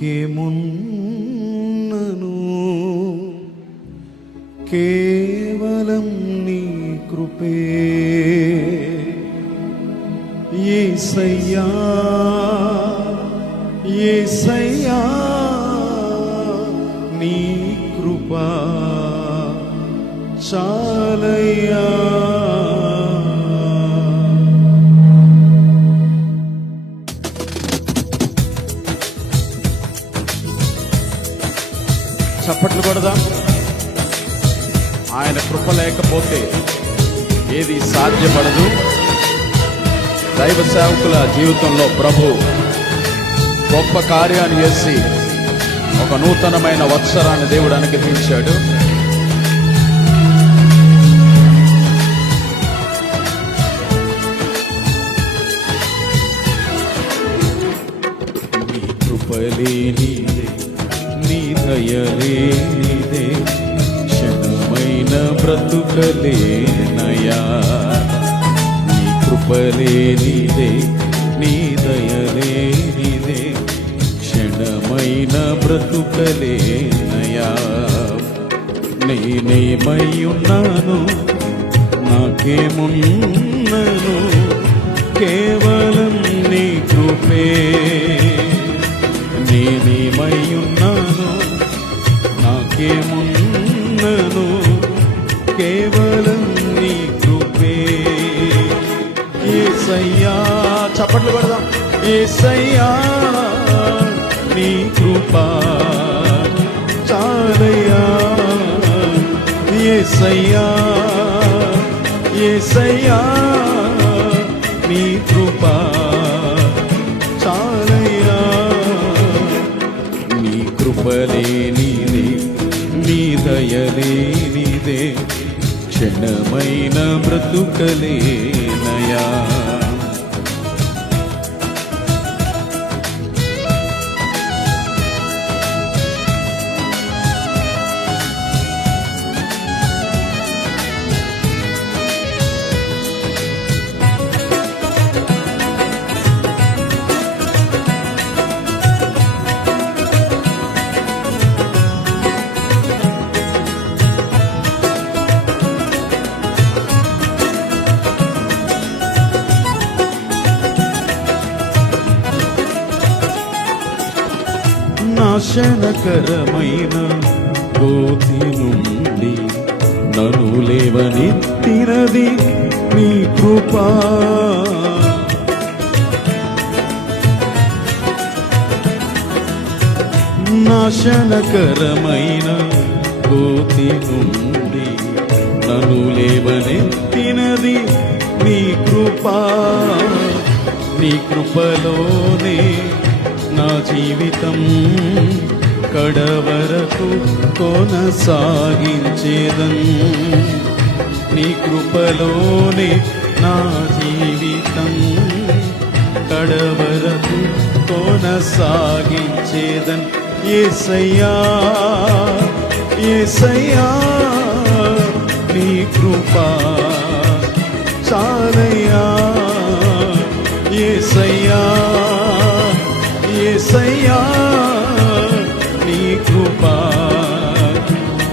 ఇంకేమున్నను కేవలం నీ కృపే. ఏసయ్యా ఏసయ్యా నీ కృప చాలయ్యా. లేకపోతే ఏది సాధ్యపడదు. దైవ సేవకుల జీవితంలో ప్రభు గొప్ప కార్యాన్ని చేసి ఒక నూతనమైన వత్సరాన్ని దేవుడు అనుగ్రహించాడు. క్షణమైన బ్రతుకలే నయా. నీ కృపలే నీదే నీ దయలే నీదే. క్షణమైన బ్రతుకలే నయా. నేనేమై ఉన్నాను నాకేమున్నను? కేవలం నీ కృపే. నేనేమై ఉన్నాను నాకేమున్నను ఏసయ్యా నీ కృపా? చాలయ్యా ఏసయ్యా ఏసయ్యా నీ కృపా? చాలయ్యా నీ కృపలే నీదే నీ దయలే నీదే క్షణమైన బ్రతుకలే నాశనకరమైన గోతి నుండి నను లేవనెత్తినది నీ కృపా. నాశనకరమైన గోతి నుండి నను లేవనెత్తినది నీ కృపా. నీ కృపలోనే నా జీవితం కడవరకు కొనసాగించేదన్ నీ కృపలోనే నా జీవితం కడవరకు కొనసాగించేదన్ ఏసయ్యా ఏసయ్యా నీ కృప చాలయ్యా. ఏసయ్యా నీ కృపా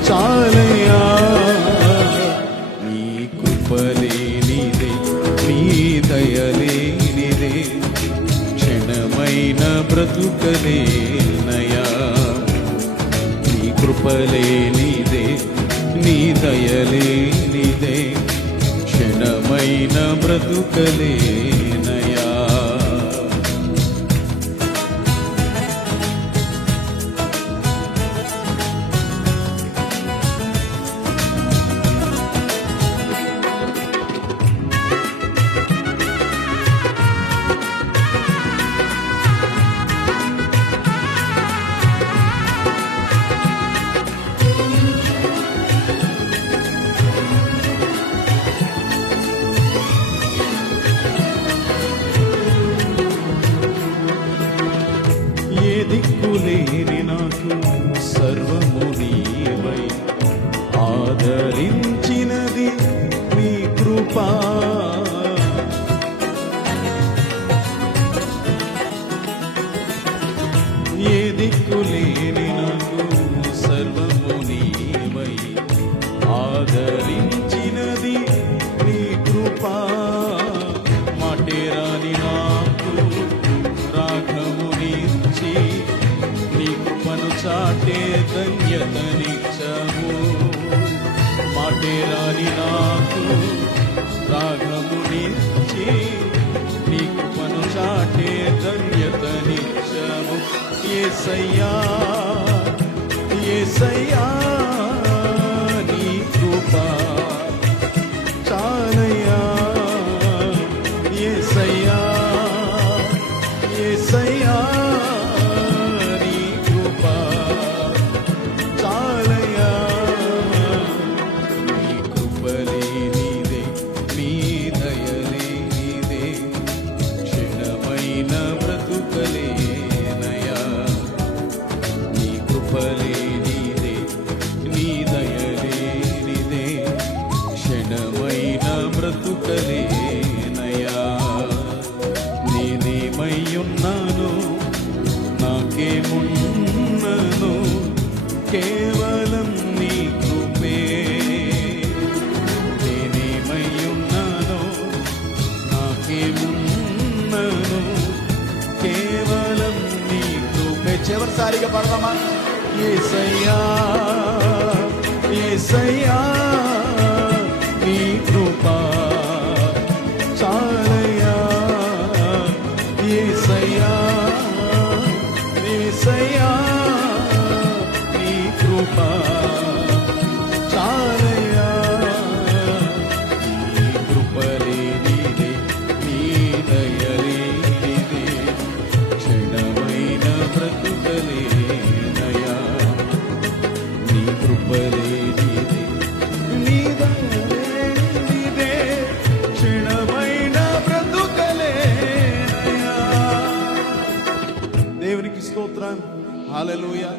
చాలయ్యా. నీ కృపలేనిదే నీ దయలేనిదే క్షణమైన బ్రతుకలే నయా నీ కృపలేనిదే నీ దయలేనిదే క్షణమైన బ్రతుకలే లేని నాకు సర్వము నీవై. ఆదరించినది నీ కృపా. ఏ దిక్కు లేని నాకు సర్వము ధన్యతనిచ్చము మాటేరాని నాకు రాగమునిచ్చి నీ కృపను చాటే ధన్యతనిచ్చము. ఏ సయ్యా ఏ సయ్యా నీ కృప చాలయ్యా. ఏ సయ్యా ఒక్కసారిగా పడదామా? ఏసయ్యా. కృపలేనిది నీదే క్షణమైన బ్రతుకలేనయా దేవునికి స్తోత్రం. హాలలుయా